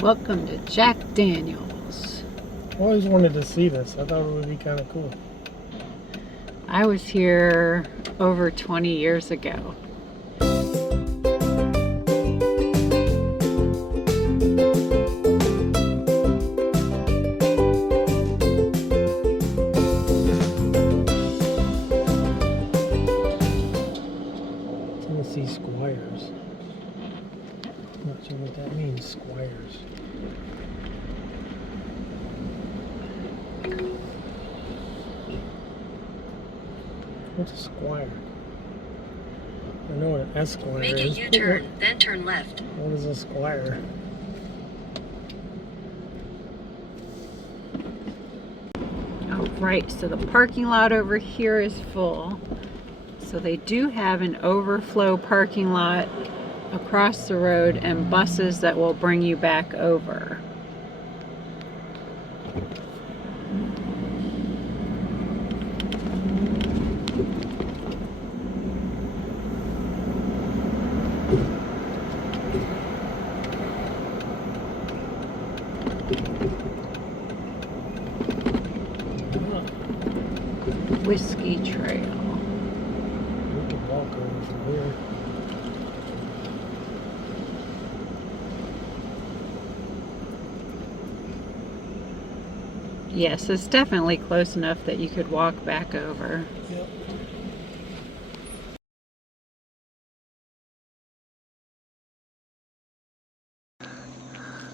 Welcome to Jack Daniels. I always wanted to see this. I thought it would be kind of cool. I was here over 20 years ago. Tennessee Squires. Not sure what that means, Squires. What's a squire? I know what an esquire is. Make a U-turn, then turn left. What is a squire? Oh, right, so the parking lot over here is full. So they do have an overflow parking lot across the road and buses that will bring you back over. Whiskey Trail. We can walk over from here. Yes, it's definitely close enough that you could walk back over. Yep.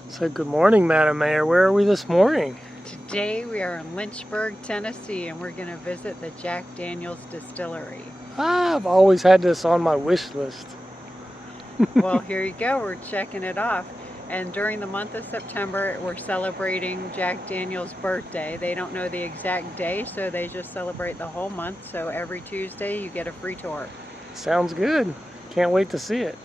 So good morning, Madam Mayor. Where are we this morning? Today we are in Lynchburg, Tennessee, and we're going to visit the Jack Daniels Distillery. I've always had this on my wish list. Well, here you go. We're checking it off. And during the month of September, we're celebrating Jack Daniels' birthday. They don't know the exact day, so they just celebrate the whole month. So every Tuesday, you get a free tour. Sounds good. Can't wait to see it.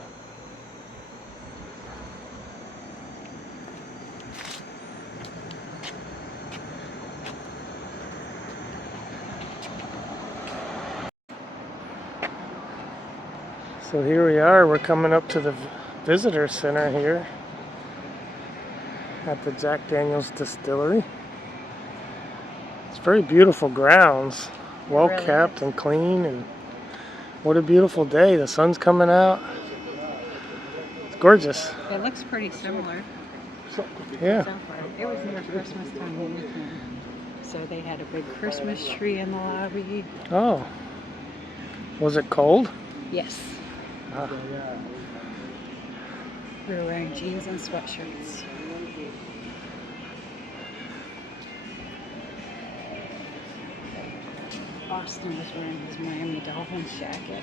So here we are, we're coming up to the visitor center here at the Jack Daniels Distillery. It's very beautiful grounds, well really kept and clean, and what a beautiful day. The sun's coming out. It's gorgeous. It looks pretty similar. Yeah. So far. It was near Christmas time when we came. So they had a big Christmas tree in the lobby. Oh. Was it cold? Yes. Ah. We were wearing jeans and sweatshirts. Austin was wearing his Miami Dolphins jacket.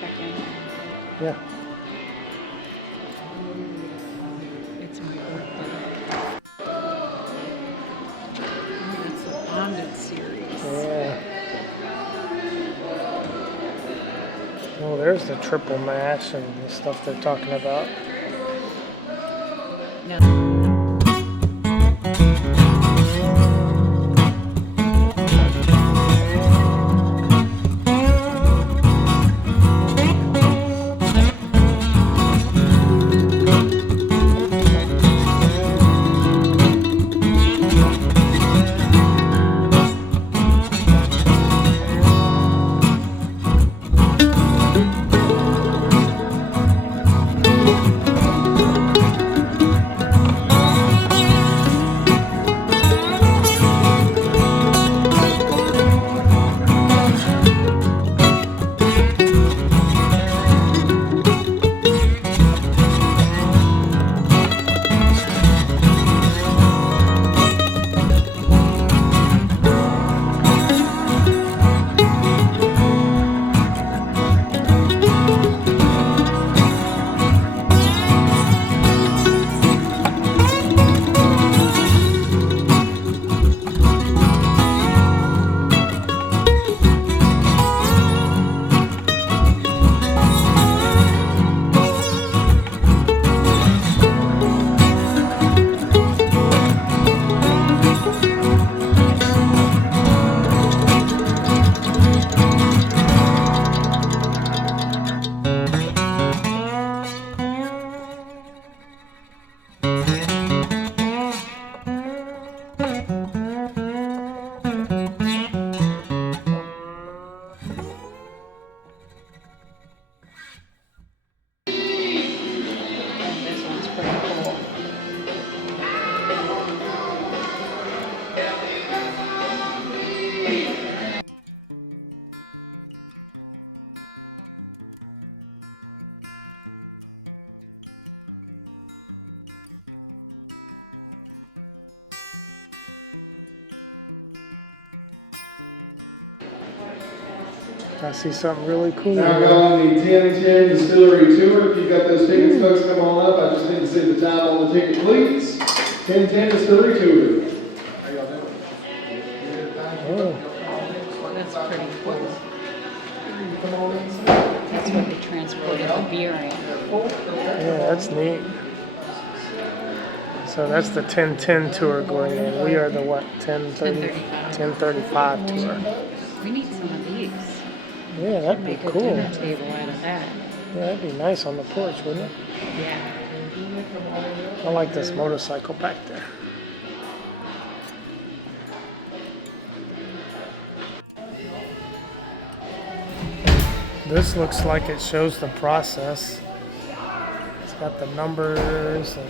Check in. Yeah. It's my birthday. Oh, that's the Bonded series. Yeah. Oh, there's the triple mash and the stuff they're talking about. No. I see something really cool. Now go on the 1010 Distillery Tour. If you've got those tickets, folks, come on up. I just need to see the time on the ticket, please. 1010 Distillery Tour. Oh, That's pretty cool. That's what they transported the beer in. yeah, that's neat. So that's the 1010 tour going in. We are the what? 1035 tour. We need some of these. Yeah, that'd be Make a cool. dinner table out of that. Yeah, that'd be nice on the porch, wouldn't it? Yeah. I like this motorcycle back there. This looks like it shows the process. It's got the numbers and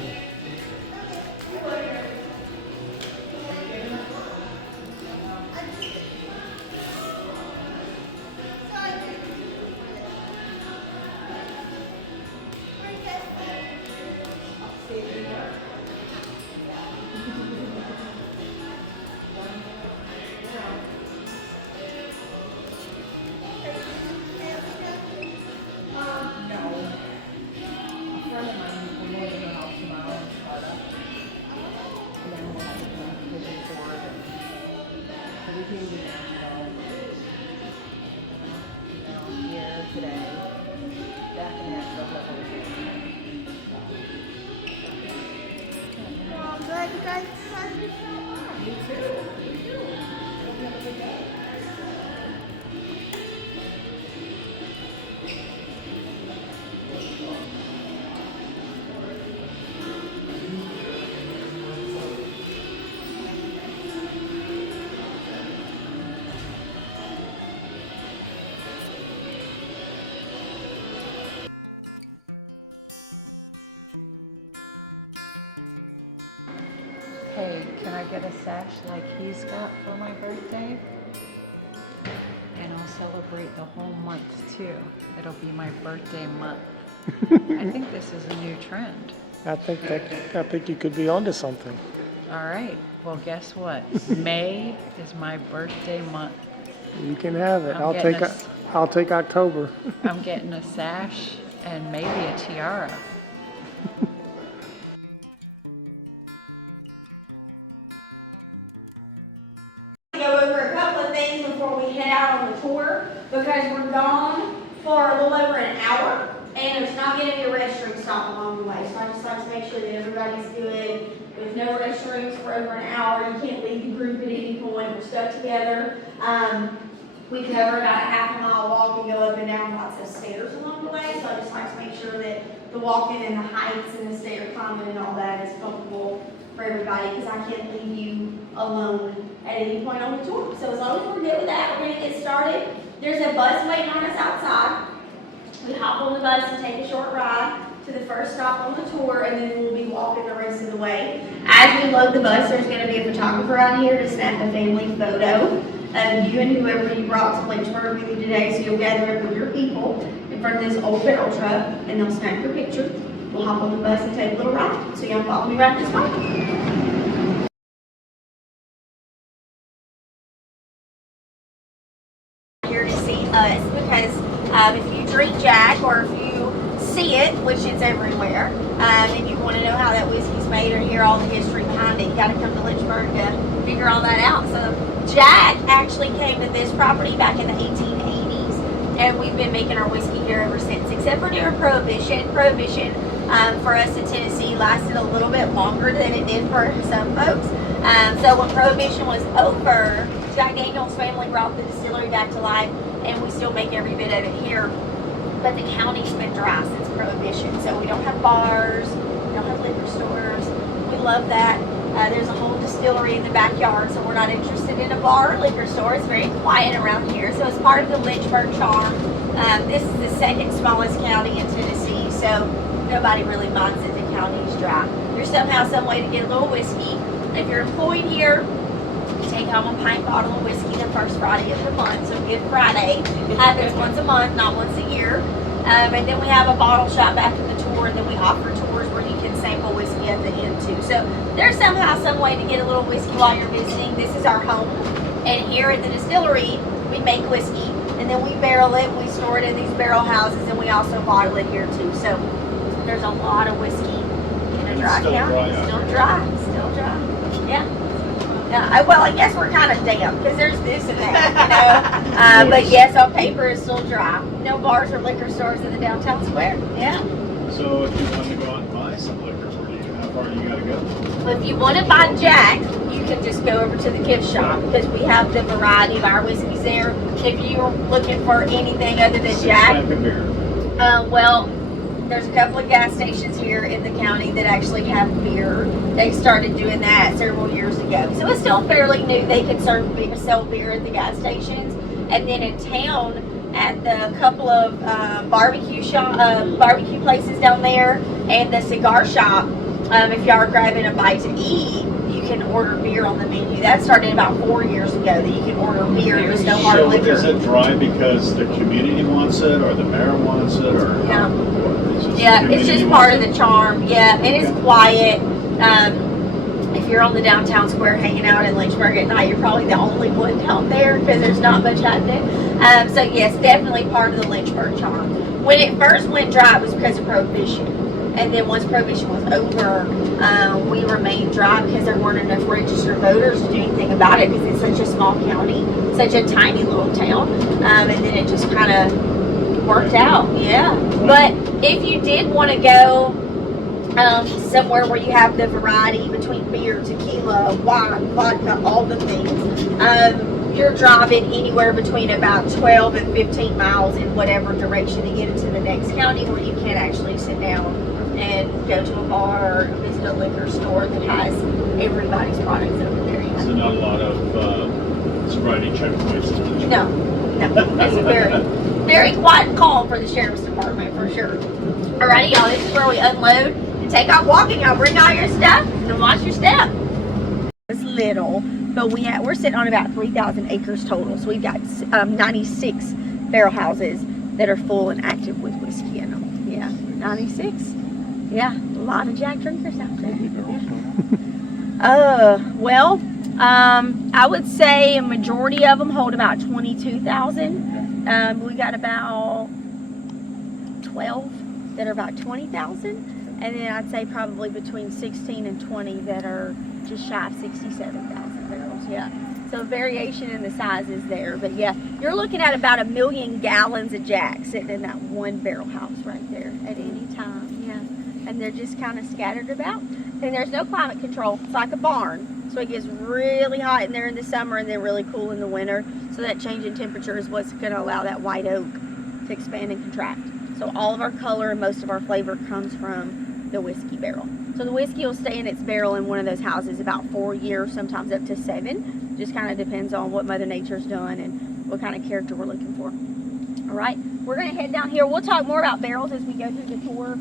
Hey, can I get a sash like he's got for my birthday? And I'll celebrate the whole month too. It'll be my birthday month. I think this is a new trend. I think you could be onto something. All right. Well, guess what? May is my birthday month. You can have it. I'm I'll take October. I'm getting a sash and maybe a tiara. Go over a couple of things before we head out on the tour because we're gone for a little over an hour and there's not going to be a restroom stop along the way. So I just like to make sure that everybody's good. There's no restrooms for over an hour. You can't leave the group at any point. We're stuck together. We cover about a half a mile walk and go up and down lots of stairs along the way. So I just like to make sure that the walking and the heights and the stair climbing and all that is comfortable for everybody because I can't leave you alone at any point on the tour. So as long as we're good with that, we're going to get started. There's a bus waiting on us outside. We hop on the bus and take a short ride to the first stop on the tour, and then we'll be walking the rest of the way. As we load the bus, there's going to be a photographer out here to snap a family photo of you and whoever you brought to Lynchburg with you today. So you'll gather up with your people in front of this old barrel truck, and they'll snap your picture. We'll hop on the bus and take a little ride. So y'all follow me right this way. Here to see us because if you drink Jack or if you see it, which it's everywhere, and you want to know how that whiskey's made or hear all the history behind it, you got to come to Lynchburg to figure all that out. So Jack actually came to this property back in the 1880s, and we've been making our whiskey here ever since, except for during Prohibition. Prohibition for us in Tennessee lasted a little bit longer than it did for some folks. So when Prohibition was over, Jack Daniel's family brought the distillery back to life, and we still make every bit of it here. But the county's been dry since Prohibition, so we don't have bars, we don't have liquor stores. We love that. There's a whole distillery in the backyard, so we're not interested in a bar or liquor store. It's very quiet around here, so it's part of the Lynchburg charm. This is the second smallest county in Tennessee, so nobody really minds that the county's dry. There's somehow some way to get a little whiskey. If you're employed here, you take home a pint bottle of whiskey the first Friday of the month. So Good Friday happens once a month, not once a year. And then we have a bottle shop after the tour, and then we offer tours where you can sample whiskey at the end too. So there's somehow some way to get a little whiskey while you're visiting. This is our home, and here at the distillery we make whiskey and then we barrel it. We store it in these barrel houses, and we also bottle it here too. So there's a lot of whiskey in a dry county. Still dry. Yeah. Well, I guess we're kind of damp because there's this and that, but yes, on paper it's still dry. No bars or liquor stores in the downtown square. Yeah. So if you want to go out and buy some liquor, how far do you got to go? Well, if you want to buy Jack, you can just go over to the gift shop because we have the variety of our whiskeys there. If you're looking for anything other than Jack, well, there's a couple of gas stations here in the county that actually have beer. They started doing that several years ago. So it's still fairly new. They can sell beer at the gas stations. And then in town, at the couple of barbecue places down there and the cigar shop, if y'all are grabbing a bite to eat, you can order beer on the menu. That started about 4 years ago that you can order beer. There's no hard liquor. Is it dry because the community wants it or the mayor wants it or it's just part of the charm. Yeah, and it's quiet. If you're on the downtown square hanging out in Lynchburg at night, you're probably the only one down there because there's not much happening. So yes, definitely part of the Lynchburg charm. When it first went dry, it was because of Prohibition. And then once Prohibition was over, we remained dry because there weren't enough registered voters to do anything about it because it's such a small county, such a tiny little town. And then it just kind of worked out, yeah. But if you did want to go somewhere where you have the variety between beer, tequila, wine, vodka, all the things, you're driving anywhere between about 12 and 15 miles in whatever direction to get into the next county where you can actually sit down and go to a bar or visit a liquor store that has everybody's products over there. Yeah. So not a lot of sobriety checkpoints. No. It's very quiet and calm for the sheriff's department for sure. Alrighty, y'all, this is where we unload and take off walking. Y'all bring all your stuff and watch your step. It's little, but we're sitting on about 3,000 acres total. So we've got 96 barrel houses that are full and active with whiskey in them. Yeah, 96. Yeah, a lot of Jack drinkers out there. I would say a majority of them hold about 22,000. We got about 12 that are about 20,000. And then I'd say probably between 16 and 20 that are just shy of 67,000 barrels. Yeah. So variation in the size is there. But yeah, you're looking at about 1 million gallons of Jack sitting in that one barrel house right there at any time. Yeah. And they're just kind of scattered about. And there's no climate control. It's like a barn. So it gets really hot in there in the summer and then really cool in the winter. So that change in temperature is what's going to allow that white oak to expand and contract. So all of our color and most of our flavor comes from the whiskey barrel. So the whiskey will stay in its barrel in one of those houses about 4 years, sometimes up to 7. Just kind of depends on what Mother Nature's done and what kind of character we're looking for. All right, we're going to head down here. We'll talk more about barrels as we go through the tour.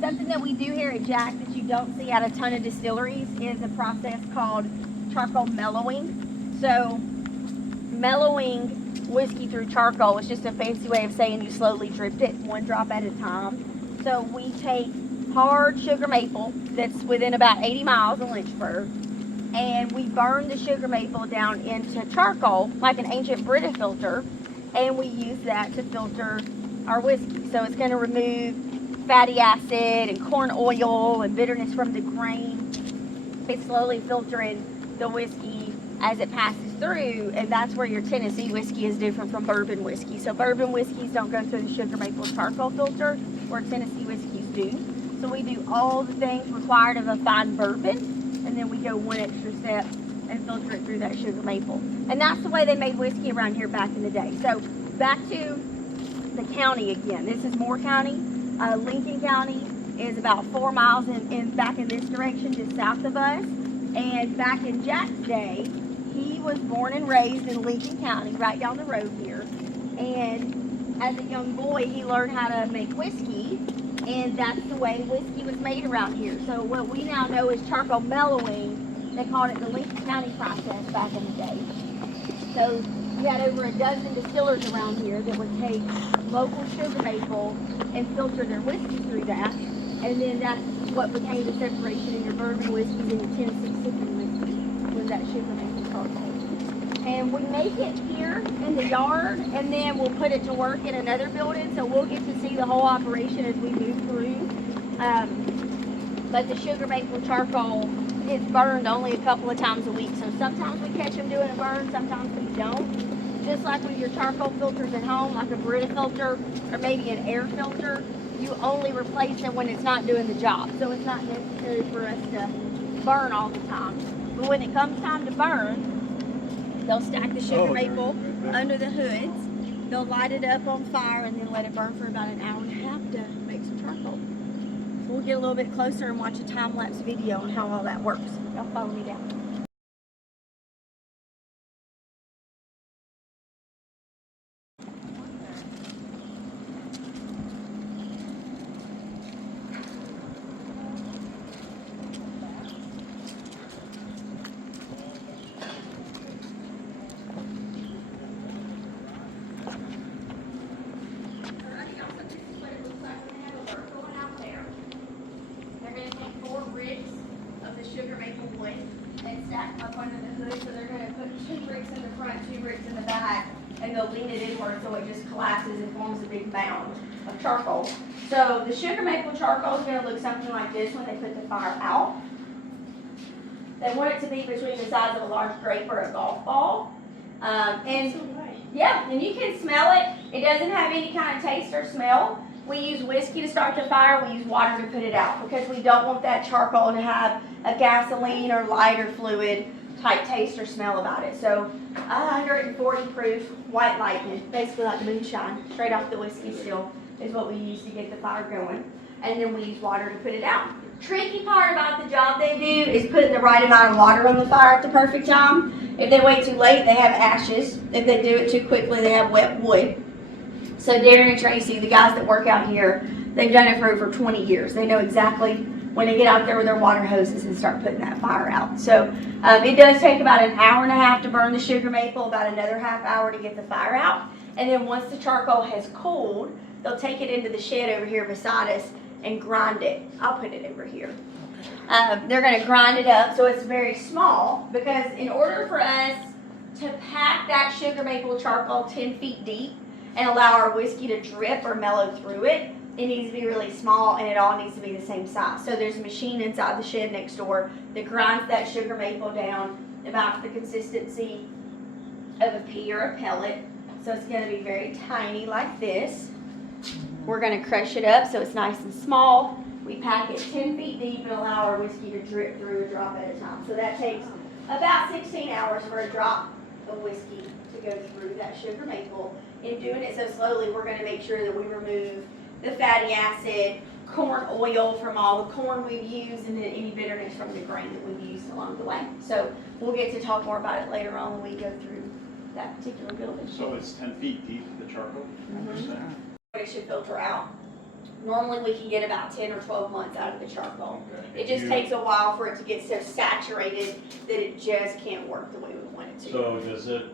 Something that we do here at Jack that you don't see at a ton of distilleries is a process called charcoal mellowing. So mellowing whiskey through charcoal is just a fancy way of saying you slowly drip it 1 drop at a time. So we take hard sugar maple that's within about 80 miles of Lynchburg, and we burn the sugar maple down into charcoal like an ancient Brita filter, and we use that to filter our whiskey. So it's going to remove fatty acid and corn oil and bitterness from the grain. It's slowly filtering the whiskey as it passes through, and that's where your Tennessee whiskey is different from bourbon whiskey. So bourbon whiskeys don't go through the sugar maple charcoal filter, where Tennessee whiskeys do. So we do all the things required of a fine bourbon, and then we go one extra step and filter it through that sugar maple. And that's the way they made whiskey around here back in the day. So back to the county again. This is Moore County. Lincoln County is about 4 miles back in this direction, just south of us. And back in Jack's day, he was born and raised in Lincoln County, right down the road here. And as a young boy, he learned how to make whiskey, and that's the way whiskey was made around here. So what we now know is charcoal mellowing. They called it the Lincoln County process back in the day. So we had over a dozen distillers around here that would take local sugar maple and filter their whiskey through that, and then that's what became the separation in your bourbon whiskeys and your Tennessee sipping whiskey, was that sugar maple charcoal. And We make it here in the yard, and then we'll put it to work in another building, so we'll get to see the whole operation as we move through. But the sugar maple charcoal is burned only a couple of times a week, so sometimes we catch them doing a burn, sometimes we don't. Just like with your charcoal filters at home, like a Brita filter or maybe an air filter, you only replace it when it's not doing the job. So it's not necessary for us to burn all the time. But when it comes time to burn, they'll stack the sugar maple under the hoods. They'll light it up on fire and then let it burn for about an hour and a half to make some charcoal. So we'll get a little bit closer and watch a time-lapse video on how all that works. Y'all follow me down. Sugar maple wood and stack them up under the hood. So they're going to put 2 bricks in the front, 2 bricks in the back, and they'll lean it inward so it just collapses and forms a big mound of charcoal. So the sugar maple charcoal is going to look something like this when they put the fire out. They want it to be between the size of a large grape or a golf ball. Yeah, and you can smell it. It doesn't have any kind of taste or smell. We use whiskey to start the fire. We use water to put it out because we don't want that charcoal to have a gasoline or lighter fluid type taste or smell about it. So 140 proof white lightning, basically like moonshine, straight off the whiskey still, is what we use to get the fire going. And then we use water to put it out. Tricky part about the job they do is putting the right amount of water on the fire at the perfect time. If they wait too late, they have ashes. If they do it too quickly, they have wet wood. So Darren and Tracy, the guys that work out here, they've done it for over 20 years. They know exactly when they get out there with their water hoses and start putting that fire out. So it does take about an hour and a half to burn the sugar maple, about another half hour to get the fire out. And then once the charcoal has cooled, they'll take it into the shed over here beside us and grind it. I'll put it over here. They're going to grind it up so it's very small, because in order for us to pack that sugar maple charcoal 10 feet deep and allow our whiskey to drip or mellow through it, it needs to be really small and it all needs to be the same size. So there's a machine inside the shed next door that grinds that sugar maple down about the consistency of a pea or a pellet. So it's going to be very tiny like this. We're going to crush it up so it's nice and small. We pack it 10 feet deep and allow our whiskey to drip through a drop at a time. So that takes about 16 hours for a drop of whiskey to go through that sugar maple. In doing it so slowly, we're going to make sure that we remove the fatty acid, corn oil from all the corn we've used, and then any bitterness from the grain that we've used along the way. So we'll get to talk more about it later on when we go through that particular building. So it's 10 feet deep, the charcoal? It should filter out. Normally we can get about 10 or 12 months out of the charcoal. Okay. It just takes a while for it to get so saturated that it just can't work the way we want it to. So does it,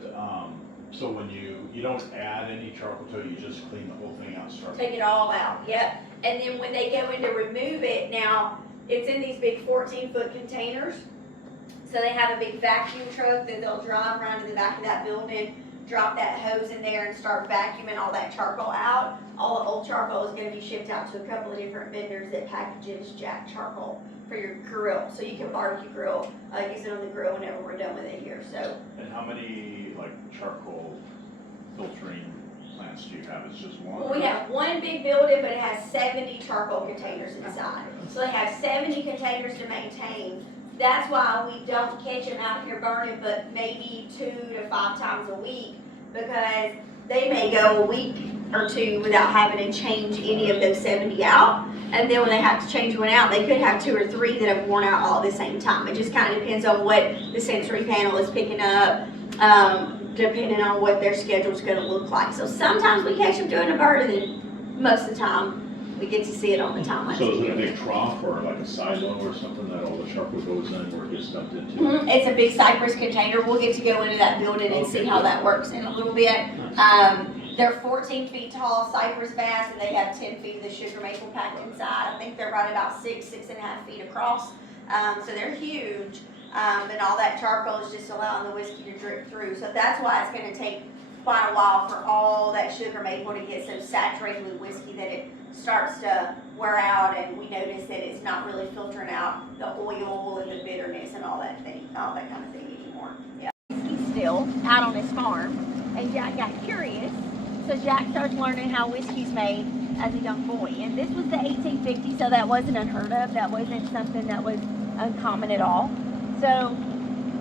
so when you don't add any charcoal to it, you just clean the whole thing out, start? Take it all out, yep. And then when they go in to remove it, now it's in these big 14-foot containers. So they have a big vacuum truck that they'll drive around to the back of that building, drop that hose in there and start vacuuming all that charcoal out. All the old charcoal is going to be shipped out to a couple of different vendors that packages jack charcoal for your grill. So you can barbecue grill, use it on the grill whenever we're done with it here. So. And how many like charcoal filtering plants do you have? It's just one? Well, we have one big building, but it has 70 charcoal containers inside. So they have 70 containers to maintain. That's why we don't catch them out here burning, but maybe 2 to 5 times a week, because they may go a week or 2 without having to change any of those 70 out. And then when they have to change one out, they could have 2 or 3 that have worn out all at the same time. It just kind of depends on what the sensory panel is picking up, depending on what their schedule is going to look like. So sometimes we catch them doing a burn, and then most of the time we get to see it on the time. So is it a big trough or like a silo or something that all the charcoal goes in or gets dumped into? Mm-hmm. It's a big cypress container. We'll get to go into that building and see how that works in a little bit. They're 14 feet tall cypress bass, and they have 10 feet of the sugar maple packed inside. I think they're right about 6.5 feet across. So they're huge. and all that charcoal is just allowing the whiskey to drip through. So that's why it's going to take quite a while for all that sugar maple to get so saturated with whiskey that it starts to wear out, and we notice that it's not really filtering out the oil and the bitterness and all that thing, all that kind of thing anymore. Yeah. He's still out on his farm, and Jack got curious, so Jack starts learning how whiskey's made as a young boy. And this was the 1850s, so that wasn't unheard of. That wasn't something that was uncommon at all. So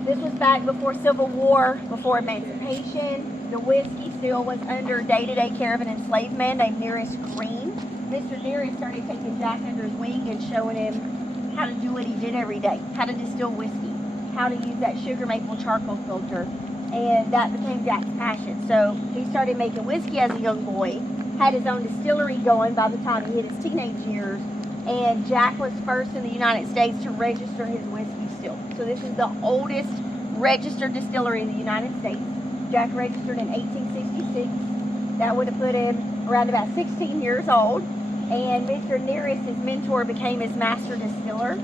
this was back before Civil War, before emancipation. The whiskey still was under day-to-day care of an enslaved man named Therese Granger. Mr. Therese started taking Jack under his wing and showing him how to do what he did every day, how to distill whiskey, how to use that sugar maple charcoal filter, and that became Jack's passion. So he started making whiskey as a young boy, had his own distillery going by the time he hit his teenage years, and Jack was first in the United States to register his whiskey still. So this is the oldest registered distillery in the United States. Jack registered in 1866. That would have put him around about 16 years old. And Mr. Therese, his mentor, became his master distiller.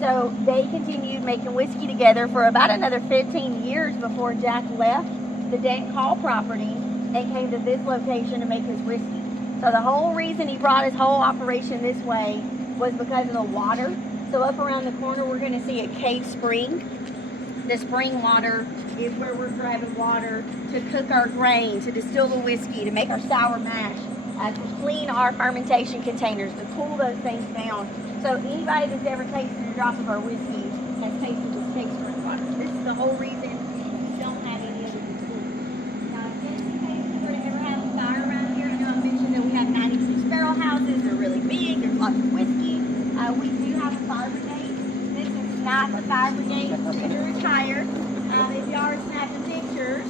So they continued making whiskey together for about another 15 years before Jack left the Dent Hall property and came to this location to make his whiskey. So the whole reason he brought his whole operation this way was because of the water. So up around the corner, we're going to see a cave spring. The spring water is where we're grabbing water to cook our grain, to distill the whiskey, to make our sour mash, to clean our fermentation containers, to cool those things down. So anybody that's ever tasted a drop of our whiskey has tasted this cave spring water. This is the whole reason we don't have any other distillery. Now, just in case you were to ever have a fire around here, I know I mentioned that we have 96 barrel houses. They're really big. There's lots of whiskey. We do have a fire brigade. This is not a fire brigade. It's retired. If y'all are snapping pictures,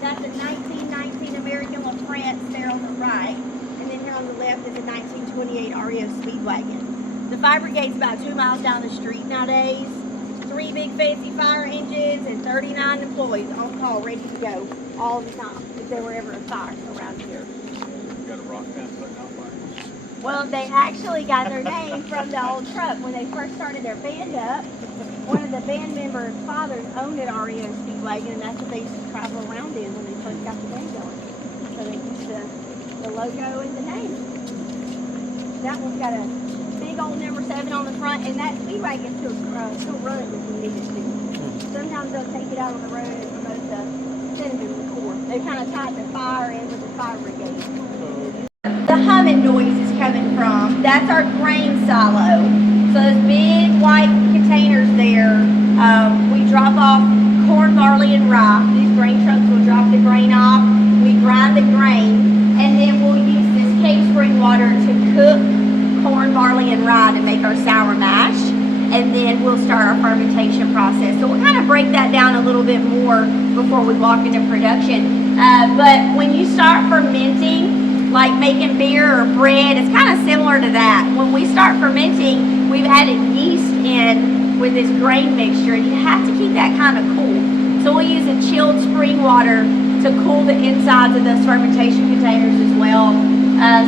that's a 1919 American LaFrance there on the right. And then here on the left is a 1928 REO Speedwagon. The fire brigade's about 2 miles down the street nowadays. 3 big fancy fire engines and 39 employees on call, ready to go all the time if there were ever a fire around here. You got a rock band putting out fires? Well, they actually got their name from the old truck. When they first started their band up, one of the band members' fathers owned an REO Speedwagon, and that's what they used to travel around in when they first got the band going. So they used the logo and the name. That one's got a big old number 7 on the front, and that Speedwagon still runs if we need it to. Sometimes they'll take it out on the road and promote the cinnamon Corps. They kind of tied the fire in with the fire brigade. The humming noise is coming from, that's our grain silo. So those big white containers there, we drop off corn, barley, and rye. These grain trucks will drop the grain off. We grind the grain, and then we'll use this cave spring water to cook corn, barley, and rye to make our sour mash. And then we'll start our fermentation process. So we'll kind of break that down a little bit more before we walk into production. But when you start fermenting, like making beer or bread, it's kind of similar to that. When we start fermenting, we've added yeast in with this grain mixture, and you have to keep that kind of cool. So we'll use a chilled spring water to cool the insides of those fermentation containers as well.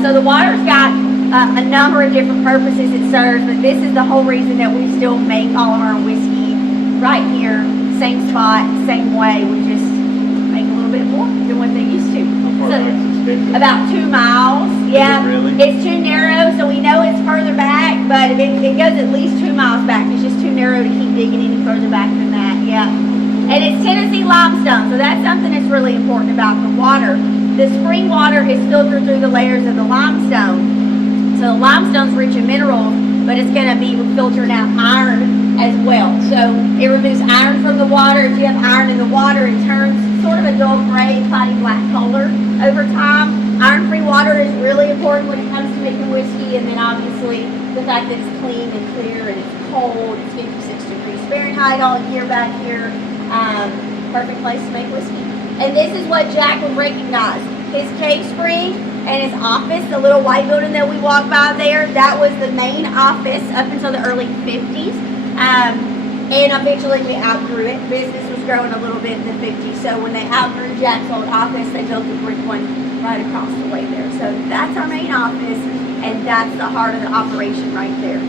So the water's got a number of different purposes it serves, but this is the whole reason that we still make all of our whiskey right here, same spot, same way. We just make a little bit more than what they used to. So about 2 miles. Yeah, really? It's too narrow, so we know it's further back, but it goes at least 2 miles back. It's just too narrow to keep digging any further back than that. Yeah, and it's Tennessee limestone, so that's something that's really important about the water. The spring water is filtered through the layers of the limestone. So the limestone's rich in minerals, but it's going to be filtering out iron as well. So it removes iron from the water. If you have iron in the water, it turns sort of a dull gray, cloudy black color over time. Iron-free water is really important when it comes to making whiskey, and then obviously the fact that it's clean and clear and it's cold. It's 56 degrees Fahrenheit all year back here. Perfect place to make whiskey. And this is what Jack would recognize. His cave spring and his office, the little white building that we walked by there, that was the main office up until the early 50s. And eventually we outgrew it. Business was growing a little bit in the 50s. So when they outgrew Jack's old office, they built a brick one right across the way there. So that's our main office, and that's the heart of the operation right there.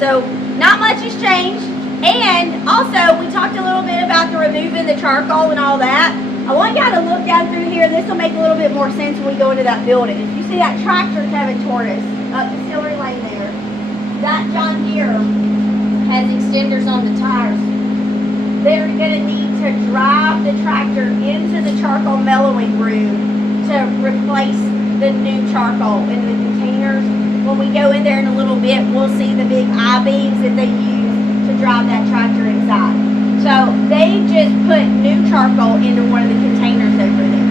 So not much has changed. And also, we talked a little bit about the removing the charcoal and all that. I want y'all to look down through here. This will make a little bit more sense when we go into that building. If you see that tractor coming toward us up Distillery Lane there, that John Deere has extenders on the tires. They're going to need to drive the tractor into the charcoal mellowing room to replace the new charcoal in the containers. When we go in there in a little bit, we'll see the big I-beams that they use to drive that tractor inside. So they just put new charcoal into one of the containers over there.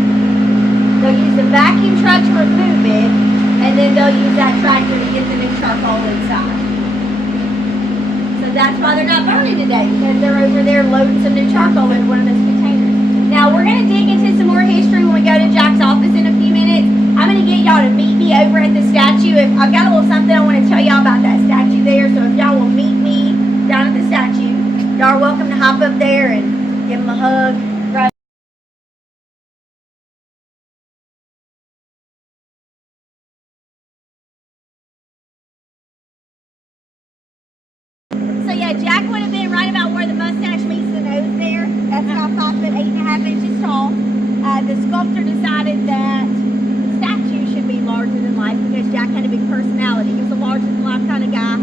They'll use the vacuum truck to remove it, and then they'll use that tractor to get the new charcoal inside. So that's why they're not burning today, because they're over there loading some new charcoal into one of those containers. Now we're going to dig into some more history when we go to Jack's office in a few minutes. I'm going to get y'all to meet me over at the statue. I've got a little something I want to tell y'all about that statue there, so if y'all will meet me down at the statue, y'all are welcome to hop up there and give them a hug. Right. So yeah, Jack would have been right about where the mustache meets the nose there. That's about 5'8.5" inches tall. The sculptor decided that the statue should be larger than life because Jack had a big personality. He was a larger than life kind of guy.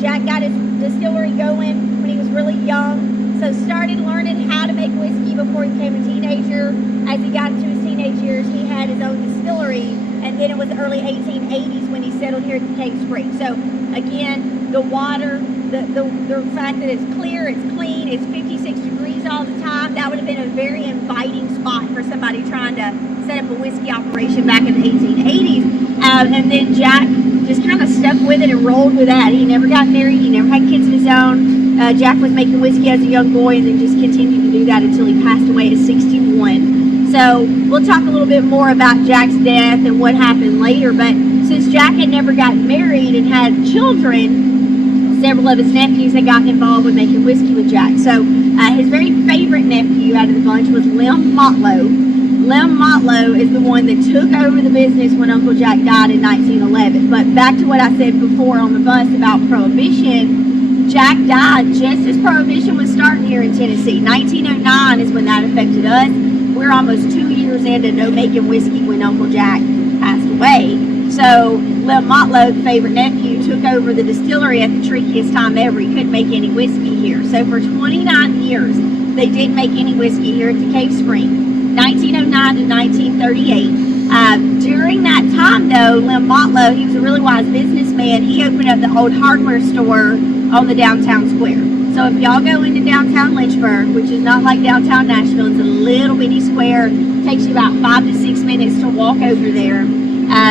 Jack got his distillery going when he was really young, so started learning how to make whiskey before he became a teenager. As he got into his teenage years, he had his own distillery, and then it was the early 1880s when he settled here at the Cave Spring. So again, the water, the fact that it's clear, it's clean, it's 56 degrees all the time, that would have been a very inviting spot for somebody trying to set up a whiskey operation back in the 1880s. And then Jack just kind of stuck with it and rolled with that. He never got married, he never had kids of his own. Jack was making whiskey as a young boy and then just continued to do that until he passed away at 61. So we'll talk a little bit more about Jack's death and what happened later, but since Jack had never gotten married and had children, several of his nephews had gotten involved with making whiskey with Jack. So his very favorite nephew out of the bunch was Lem Motlow. Lem Motlow is the one that took over the business when Uncle Jack died in 1911. But back to what I said before on the bus about Prohibition, Jack died just as Prohibition was starting here in Tennessee. 1909 is when that affected us. We're almost 2 years into no making whiskey when Uncle Jack passed away. So Lem Motlow, the favorite nephew, took over the distillery at the trickiest time ever. He couldn't make any whiskey here. So for 29 years, they didn't make any whiskey here at the Cave Spring. 1909 to 1938. During that time, though, Lem Motlow, he was a really wise businessman. He opened up the old hardware store on the downtown square. So if y'all go into downtown Lynchburg, which is not like downtown Nashville, it's a little bitty square. It takes you about 5 to 6 minutes to walk over there.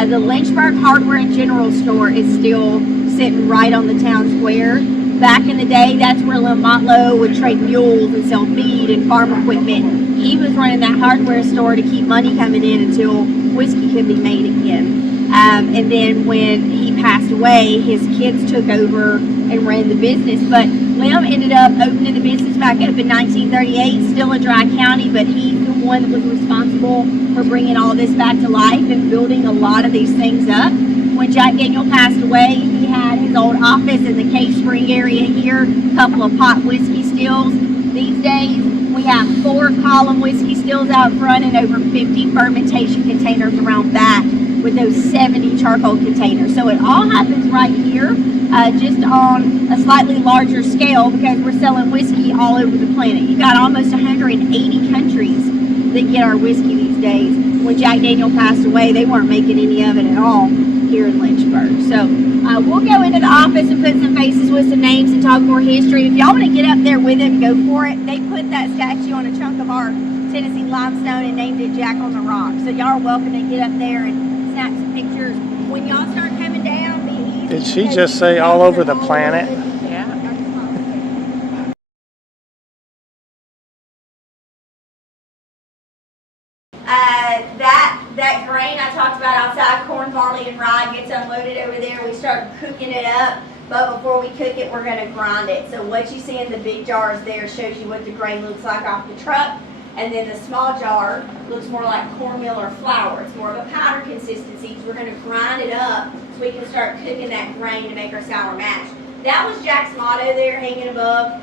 The Lynchburg Hardware and General Store is still sitting right on the town square. Back in the day, that's where Lem Motlow would trade mules and sell feed and farm equipment. He was running that hardware store to keep money coming in until whiskey could be made again. And then when he passed away, his kids took over and ran the business. But Lem ended up opening the business back up in 1938, still in Dry County, but he's the one that was responsible for bringing all this back to life and building a lot of these things up. When Jack Daniel passed away, he had his old office in the Cave Spring area here, a couple of pot whiskey stills. These days, we have 4 column whiskey stills out front and over 50 fermentation containers around back with those 70 charcoal containers. So it all happens right here, just on a slightly larger scale because we're selling whiskey all over the planet. You got almost 180 countries that get our whiskey these days. When Jack Daniel passed away, they weren't making any of it at all here in Lynchburg. So we'll go into the office and put some faces with some names and talk more history. If y'all want to get up there with him, go for it. They put that statue on a chunk of our Tennessee limestone and named it Jack on the Rock. So y'all are welcome to get up there and snap some pictures. When y'all start coming down, be easy. Did she just say all over the planet? Yeah. That grain I talked about outside, corn, barley, and rye, gets unloaded over there. We start cooking it up, but before we cook it, we're going to grind it. So what you see in the big jars there shows you what the grain looks like off the truck, and then the small jar looks more like cornmeal or flour. It's more of a powder consistency. So we're going to grind it up so we can start cooking that grain to make our sour mash. That was Jack's motto there, hanging above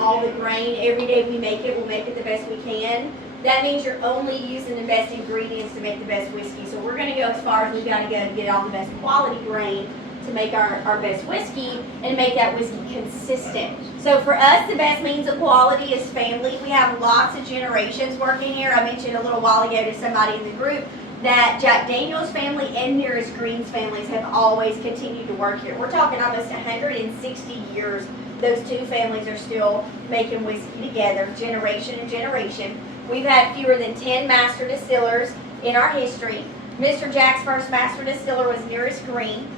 all the grain. Every day we make it, we'll make it the best we can. That means you're only using the best ingredients to make the best whiskey. So we're going to go as far as we've got to go and get all the best quality grain to make our best whiskey and make that whiskey consistent. So for us, the best means of quality is family. We have lots of generations working here. I mentioned a little while ago to somebody in the group that Jack Daniel's family and Nearest Green's families have always continued to work here. We're talking almost 160 years. Those two families are still making whiskey together, generation and generation. We've had fewer than 10 master distillers in our history. Mr. Jack's first master distiller was Nearest Green.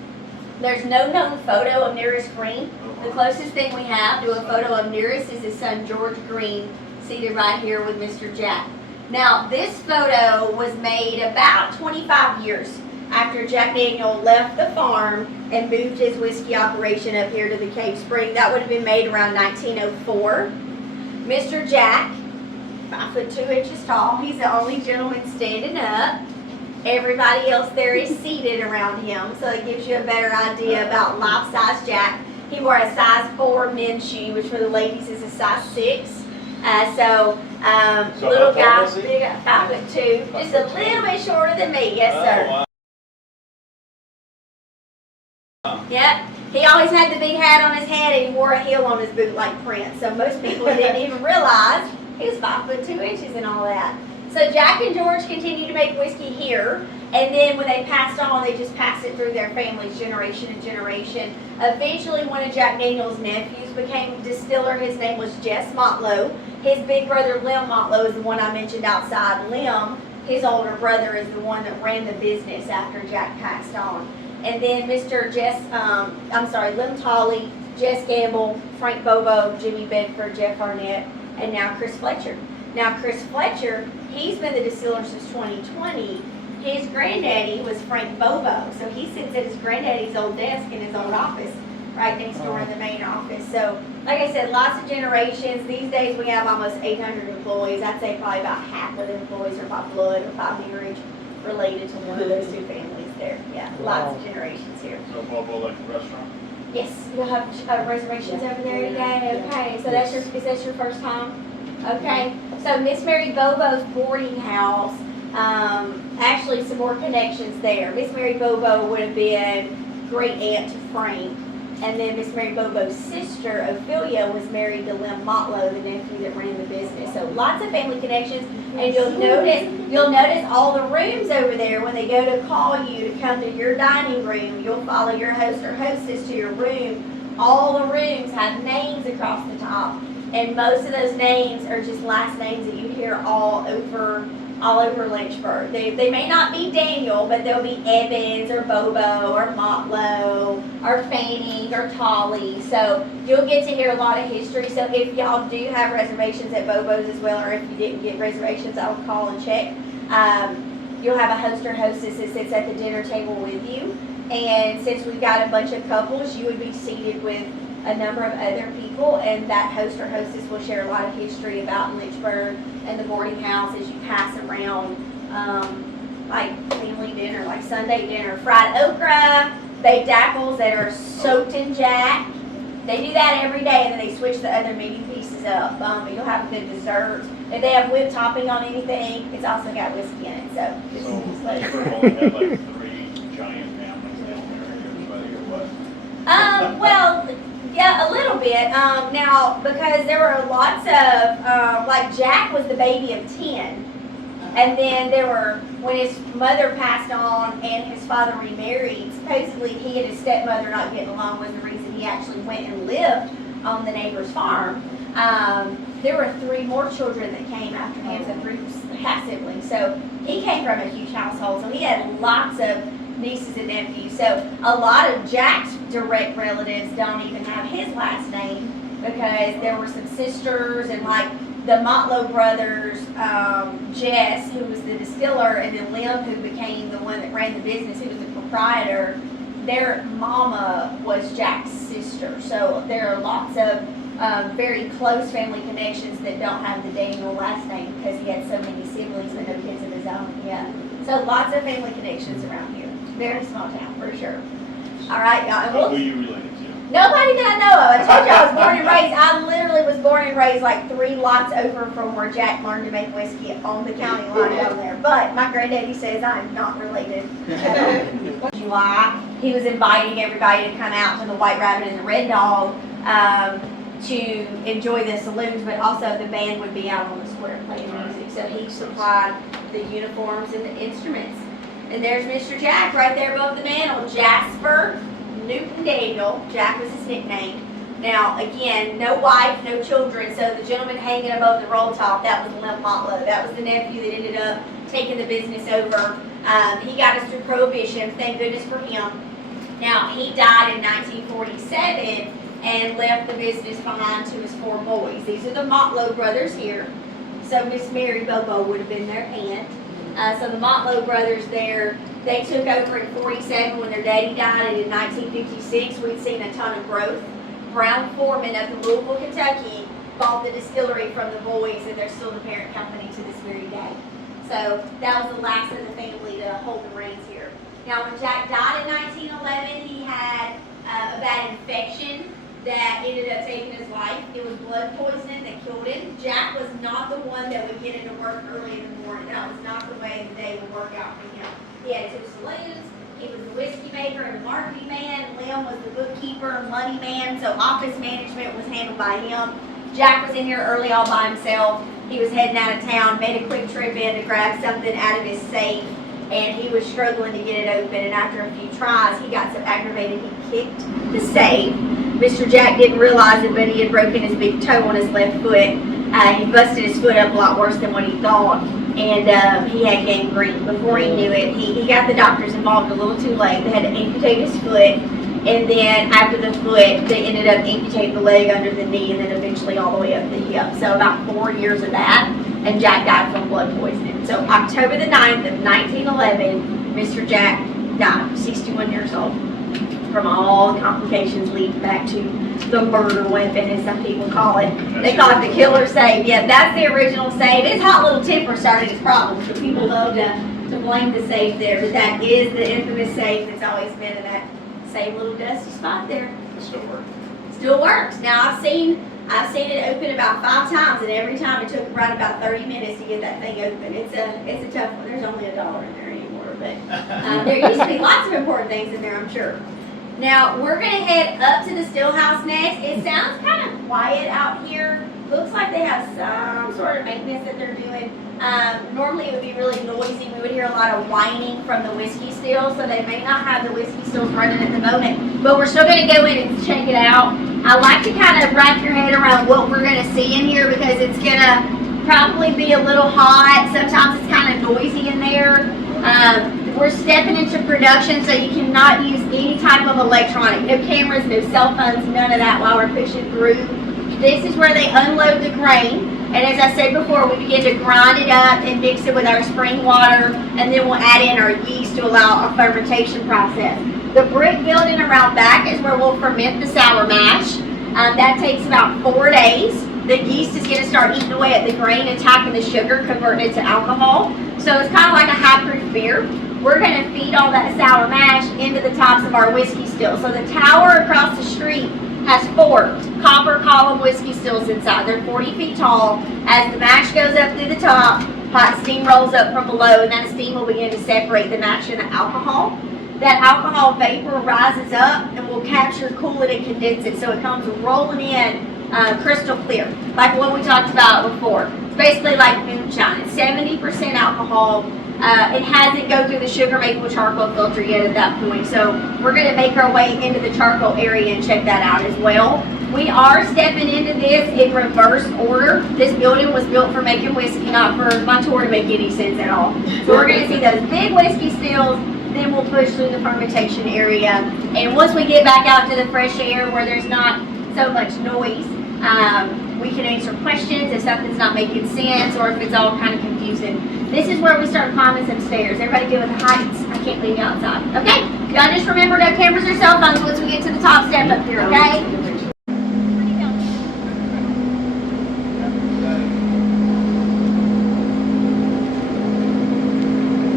There's no known photo of Nearest Green. The closest thing we have to a photo of Nearest is his son George Green, seated right here with Mr. Jack. Now, this photo was made about 25 years after Jack Daniel left the farm and moved his whiskey operation up here to the Cave Spring. That would have been made around 1904. Mr. Jack, 5 foot 2 inches tall, he's the only gentleman standing up. Everybody else there is seated around him, so it gives you a better idea about life-size Jack. He wore a size 4 men's shoe, which for the ladies is a size 6. So little guy, big, 5 foot 2, just a little bit shorter than me. Yes, sir. Yep. He always had the big hat on his head and he wore a heel on his boot like Prince. So most people didn't even realize he was 5 foot 2 inches and all that. So Jack and George continued to make whiskey here, and then when they passed on, they just passed it through their families generation to generation. Eventually, one of Jack Daniel's nephews became a distiller. His name was Jess Motlow. His big brother, Lem Motlow, is the one I mentioned outside. Lem, his older brother, is the one that ran the business after Jack passed on. And then Lem Tolley, Jess Gamble, Frank Bobo, Jimmy Bedford, Jeff Arnett, and now Chris Fletcher. Now, Chris Fletcher, he's been the distiller since 2020. His granddaddy was Frank Bobo, so he sits at his granddaddy's old desk in his old office, right next door in the main office. So, like I said, lots of generations. These days we have almost 800 employees. I'd say probably about half of the employees are by blood or by marriage related to one of those two families there. Yeah, lots of generations here. So Bobo like a restaurant? Yes, you'll have reservations over there today. Okay, so is that your first time? Okay, so Miss Mary Bobo's boarding house, actually some more connections there. Miss Mary Bobo would have been great aunt to Frank, and then Miss Mary Bobo's sister, Ophelia, was married to Lem Motlow, the nephew that ran the business. So lots of family connections, and you'll notice all the rooms over there when they go to call you to come to your dining room. You'll follow your host or hostess to your room. All the rooms have names across the top. And most of those names are just last names that you hear all over Lynchburg. They may not be Daniel, but they'll be Evans or Bobo or Motlow or Fanning or Tolley. So you'll get to hear a lot of history. So if y'all do have reservations at Bobo's as well, or if you didn't get reservations, I'll call and check. You'll have a host or hostess that sits at the dinner table with you. And since we've got a bunch of couples, you would be seated with a number of other people, and that host or hostess will share a lot of history about Lynchburg and the boarding house as you pass around, like family dinner, like Sunday dinner, fried okra, baked apples that are soaked in Jack. They do that every day, and then they switch the other menu pieces up. But you'll have a good dessert. If they have whipped topping on anything, it's also got whiskey in it. So Lynchburg only had like 3 giant families. They don't marry everybody or what? Well, yeah, a little bit. Now, because there were lots of, like Jack was the baby of 10. And then when his mother passed on and his father remarried, supposedly he and his stepmother not getting along was the reason he actually went and lived on the neighbor's farm. There were 3 more children that came after him, so 3 half siblings. So he came from a huge household, so he had lots of nieces and nephews. So a lot of Jack's direct relatives don't even have his last name because there were some sisters and like the Motlow brothers, Jess, who was the distiller, and then Lem, who became the one that ran the business, who was the proprietor. Their mama was Jack's sister. So there are lots of very close family connections that don't have the Daniel last name because he had so many siblings but no kids of his own. Yeah. So lots of family connections around here. Very small town for sure. All right, y'all. Who are you related to? Nobody that I know of. I told you I was born and raised. I literally was born and raised like 3 lots over from where Jack learned to make whiskey on the county line down there. But my granddaddy says I'm not related at all. July, he was inviting everybody to come out to the White Rabbit and the Red Dog to enjoy the saloons, but also the band would be out on the square playing music. So he supplied the uniforms and the instruments. And there's Mr. Jack right there above the mantle, Jasper Newton Daniel. Jack was his nickname. Now, again, no wife, no children, so the gentleman hanging above the roll top, that was Lim Motlow. That was the nephew that ended up taking the business over. He got us through Prohibition, thank goodness for him. Now, he died in 1947 and left the business behind to his 4 boys. These are the Motlow brothers here. So Miss Mary Bobo would have been their aunt. So the Motlow brothers there, they took over in 47 when their daddy died, and in 1956 we'd seen a ton of growth. Brown Foreman up in Louisville, Kentucky bought the distillery from the boys, and they're still the parent company to this very day. So that was the last of the family to hold the reins here. Now when Jack died in 1911, he had a bad infection that ended up taking his life. It was blood poisoning that killed him. Jack was not the one that would get into work early in the morning. That was not the way the day would work out for him. He had 2 saloons. He was the whiskey maker and the marketing man. Lim was the bookkeeper and money man. So office management was handled by him. Jack was in here early all by himself. He was heading out of town, made a quick trip in to grab something out of his safe, and he was struggling to get it open. And after a few tries, he got so aggravated he kicked the safe. Mr. Jack didn't realize it, but he had broken his big toe on his left foot. He busted his foot up a lot worse than what he thought, and he had gangrene. Before he knew it, he got the doctors involved a little too late. They had to amputate his foot, and then after the foot, they ended up amputating the leg under the knee, and then eventually all the way up the hip. So about 4 years of that, and Jack died from blood poisoning. So October the 9th of 1911, Mr. Jack died, 61 years old, from all the complications leading back to the murder weapon, as some people call it. They call it the killer safe. Yeah, that's the original safe. His hot little temper started his problems, so people love to blame the safe there, but that is the infamous safe that's always been in that same little dusty spot there. It still works. Still works. Now I've seen it open about 5 times, and every time it took right about 30 minutes to get that thing open. It's a tough one. There's only $1 in there anymore, but there used to be lots of important things in there, I'm sure. Now, we're going to head up to the still house next. It sounds kind of quiet out here. Looks like they have some sort of maintenance that they're doing. Normally it would be really noisy. We would hear a lot of whining from the whiskey stills, so they may not have the whiskey stills running at the moment. But we're still going to go in and check it out. I like to kind of wrap your head around what we're going to see in here, because it's going to probably be a little hot. Sometimes it's kind of noisy in there. We're stepping into production, so you cannot use any type of electronic. No cameras, no cell phones, none of that while we're pushing through. This is where they unload the grain. And as I said before, we begin to grind it up and mix it with our spring water, and then we'll add in our yeast to allow our fermentation process. The brick building around back is where we'll ferment the sour mash. That takes about 4 days. The yeast is going to start eating away at the grain, attacking the sugar, converting it to alcohol. So it's kind of like a high-proof beer. We're going to feed all that sour mash into the tops of our whiskey stills. So the tower across the street has 4 copper column whiskey stills inside. They're 40 feet tall. As the mash goes up through the top, hot steam rolls up from below, and that steam will begin to separate the mash and the alcohol. That alcohol vapor rises up and will capture, cool it, and condense it. So it comes rolling in crystal clear, like what we talked about before. It's basically like moonshine. It's 70% alcohol. It hasn't go through the sugar maple charcoal filter yet at that point. So we're going to make our way into the charcoal area and check that out as well. We are stepping into this in reverse order. This building was built for making whiskey, not for my tour to make any sense at all. So we're going to see those big whiskey stills, then we'll push through the fermentation area. And once we get back out to the fresh air where there's not so much noise, we can answer questions if something's not making sense or if it's all kind of confusing. This is where we start climbing some stairs. Everybody good with the heights? I can't leave you outside. Okay? Y'all just remember no cameras or cell phones once we get to the top step up here, okay?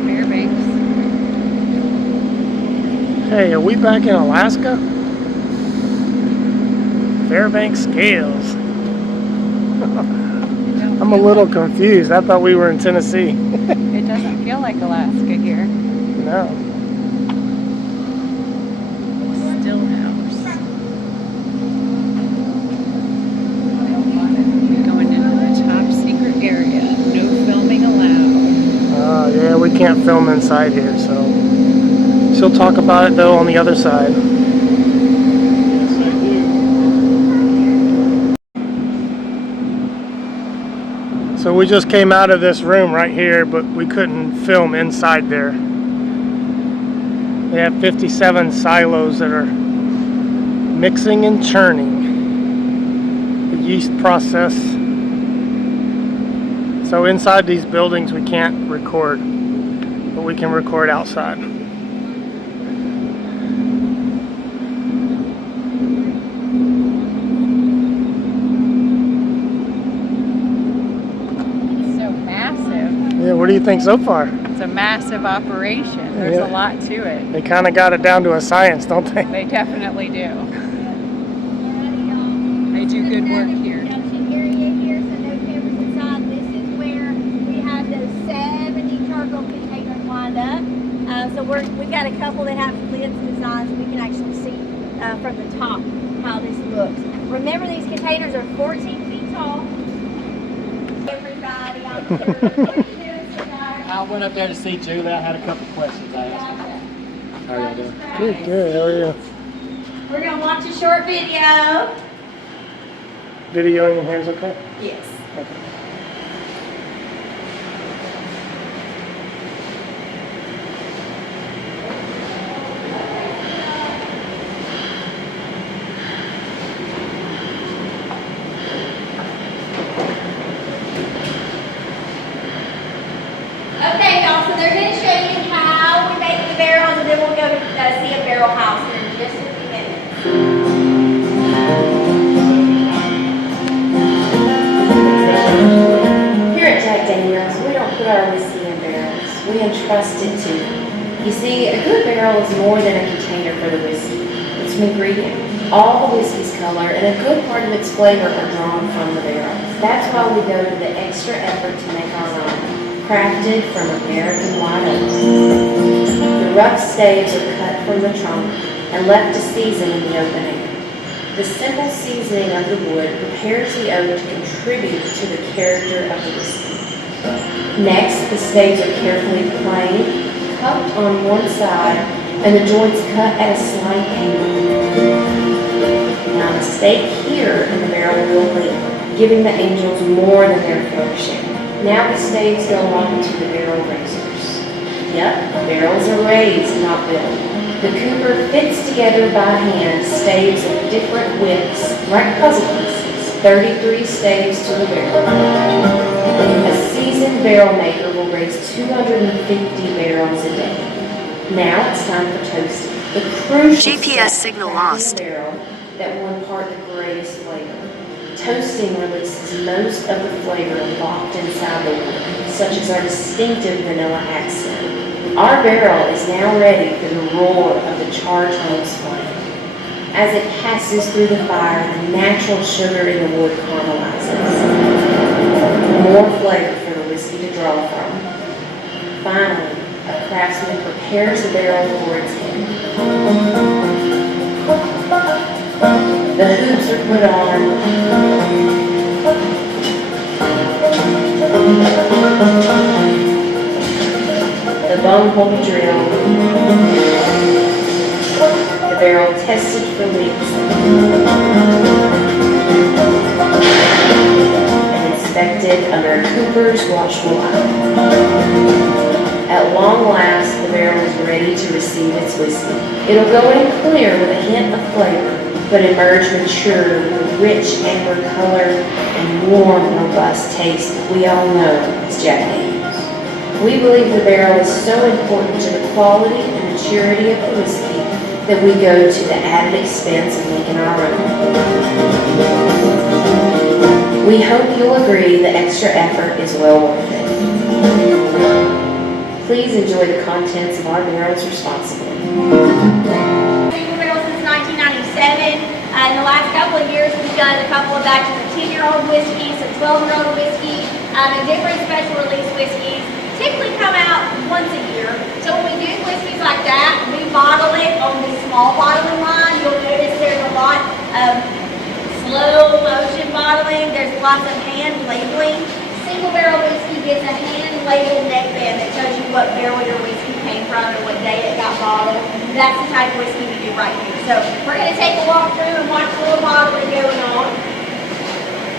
Fairbanks. Hey, are we back in Alaska? Fairbanks scales. I'm a little confused. I thought we were in Tennessee. It doesn't feel like Alaska here. No. Still house. Going into the top secret area. No filming allowed. Yeah, we can't film inside here, so she'll talk about it though on the other side. Yes, I do. So we just came out of this room right here, but we couldn't film inside there. They have 57 silos that are mixing and churning the yeast process. So inside these buildings we can't record, but we can record outside. It's so massive. Yeah, what do you think so far? It's a massive operation. There's Yeah. a lot to it. They kind of got it down to a science, don't they? They definitely do. They do good work here. Production area here, so no cameras inside. This is where we have those 70 charcoal containers lined up. So we've got a couple that have lids designed so we can actually see from the top how this looks. Remember, these containers are 14 feet tall. Everybody out there. I went up there to see Julie. I had a couple questions I asked her. How are y'all doing? Good, good. How are you? We're going to watch a short video. Video in your hands, okay? Yes. Okay. Okay, y'all, so they're going to show you how we make the barrels, and then we'll go to see a barrel house here in just a few minutes. Here at Jack Daniels, we don't put our whiskey in barrels. We entrust it to you. You see, a good barrel is more than a container for the whiskey. It's an ingredient. All the whiskey's color and a good part of its flavor are drawn from the barrel. That's why we go to the extra effort to make our own, crafted from American white oak. The rough staves are cut from the trunk and left to season in the open air. The simple seasoning of the wood prepares the oak to contribute to the character of the whiskey. Next, the staves are carefully planed, cupped on one side, and the joints cut at a slight angle. Now the stake here in the barrel will lead, giving the angels more than their fair share. Now the staves go on to the barrel raisers. Yep, barrels are raised, not built. The cooper fits together by hand staves of different widths, like puzzle pieces, 33 staves to the barrel. A seasoned barrel maker will raise 250 barrels a day. Now it's time for toasting. The crucial GPS step signal in lost. the barrel that will impart the greatest flavor. Toasting releases most of the flavor locked inside the wood, such as our distinctive vanilla accent. Our barrel is now ready for the roar of the charred home's flame. As it passes through the fire, the natural sugar in the wood caramelizes. More flavor for the whiskey to draw from. Finally, a craftsman prepares the barrel for its end. The hoops are put on. The bung hole drilled, the barrel tested for leaks, and inspected under a cooper's watchful eye. At long last, the barrel is ready to receive its whiskey. It'll go in clear with a hint of flavor, but emerge mature with a rich amber color and warm, robust taste that we all know as Jack Daniels. We believe the barrel is so important to the quality and maturity of the whiskey that we go to the added expense of making our own. We hope you'll agree the extra effort is well worth it. Please enjoy the contents of our barrels responsibly. Single barrel since 1997. In the last couple of years, we've done a couple of batches of 10-year-old whiskey, some 12-year-old whiskey, and different special release whiskeys. Typically come out once a year. So when we do whiskeys like that, we bottle it on the small bottling line. You'll notice there's a lot of slow motion bottling. There's lots of hand labeling. Single barrel whiskey gets a hand labeled neckband that tells you what barrel your whiskey came from and what day it got bottled. That's the type of whiskey we do right here. So we're going to take a walk through and watch the little bottling going on.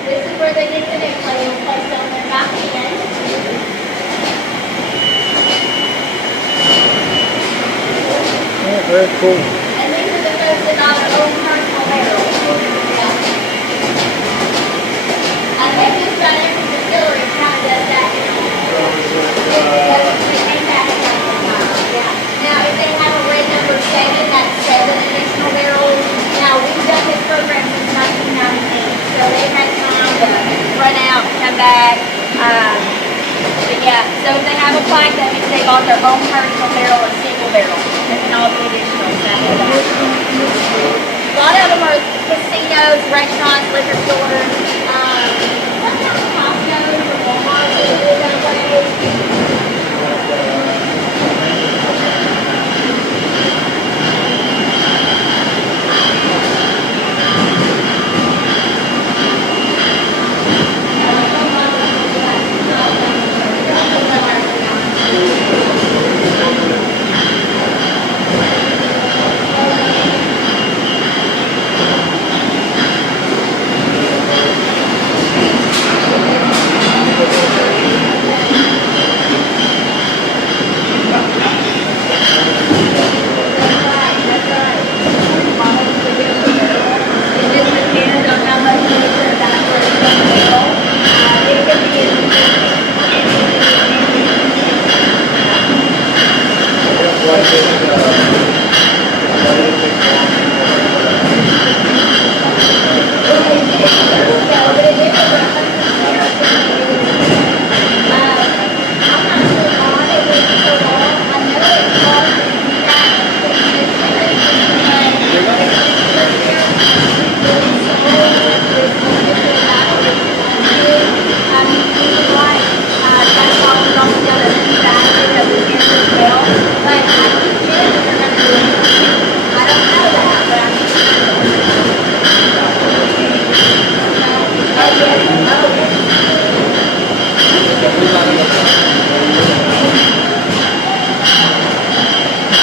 This is where they get the neck label placed on their back end. Yeah, very cool. And these are the folks that got their own personal barrels. I think just about every distillery kind of does that. Now, if they have a red number 7, that's 7 additional barrels. Now, we've done this program since 1998, so they've had time to run out, come back. But yeah, so if they have a plaque, that means they bought their own personal barrel or single barrel. They can all be additional. A lot of them are casinos, restaurants, liquor stores. Sometimes Costco's or Walmart will do it that way.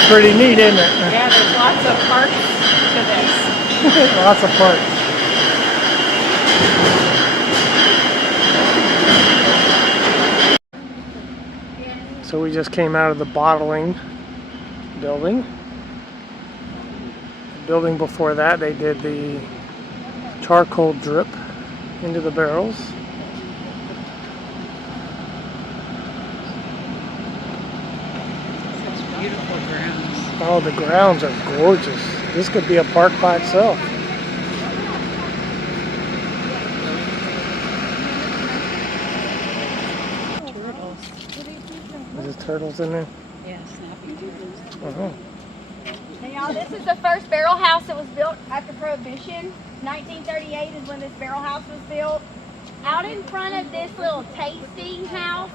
Pretty neat, isn't it? Yeah, there's lots of parts to this. Lots of parts. So we just came out of the bottling building. The building before that, they did the charcoal drip into the barrels. Such beautiful grounds. Oh, the grounds are gorgeous. This could be a park by itself. Turtles. Is there turtles in there? Yeah, snapping turtles. Uh-huh. Now, y'all, this is the first barrel house that was built after Prohibition. 1938 is when this barrel house was built. Out in front of this little tasting house,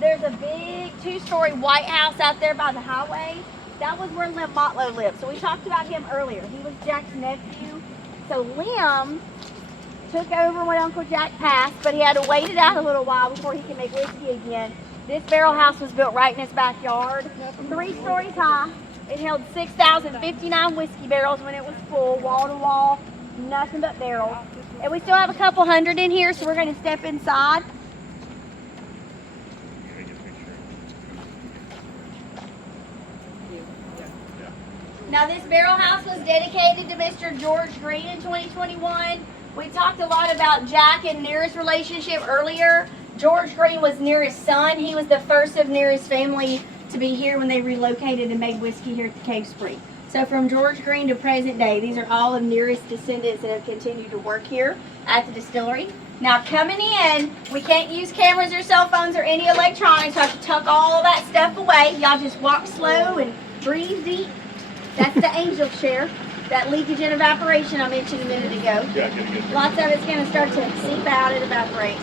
there's a big 2-story white house out there by the highway. That was where Lim Motlow lived. So we talked about him earlier. He was Jack's nephew. So Lim took over when Uncle Jack passed, but he had to wait it out a little while before he could make whiskey again. This barrel house was built right in his backyard, 3 stories high. It held 6,059 whiskey barrels when it was full, wall to wall, nothing but barrels. And we still have a couple hundred in here, so we're going to step inside. Now this barrel house was dedicated to Mr. George Green in 2021. We talked a lot about Jack and Nearest relationship earlier. George Green was Nearest's son. He was the first of Nearest's family to be here when they relocated and made whiskey here at the Cave Spring. So from George Green to present day, these are all of Nearest's descendants that have continued to work here at the distillery. Now coming in, we can't use cameras or cell phones or any electronics. So I have to tuck all that stuff away. Y'all just walk slow and breathe deep. That's the angel share. that leakage and evaporation I mentioned a minute ago. Yeah, good. Lots of it's going to start to seep out and evaporate.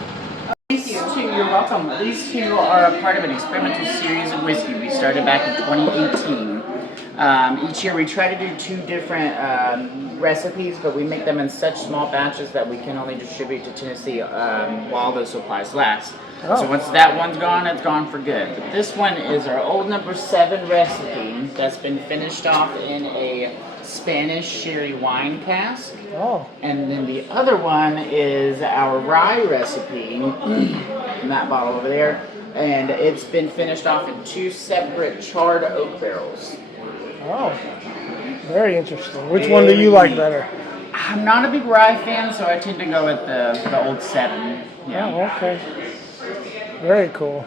These two, you're welcome. These two are a part of an experimental series of whiskey we started back in 2018. Each year we try to do 2 different recipes, but we make them in such small batches that we can only distribute to Tennessee while those supplies last. So once that one's gone, it's gone for good. But this one is our old number 7 recipe that's been finished off in a Spanish sherry wine cask. Oh. And then the other one is our rye recipe in that bottle over there. And it's been finished off in 2 separate charred oak barrels. Oh. Very interesting. Which one do you like better? I'm not a big rye fan, so I tend to go with the old 7. Oh, okay. Very cool.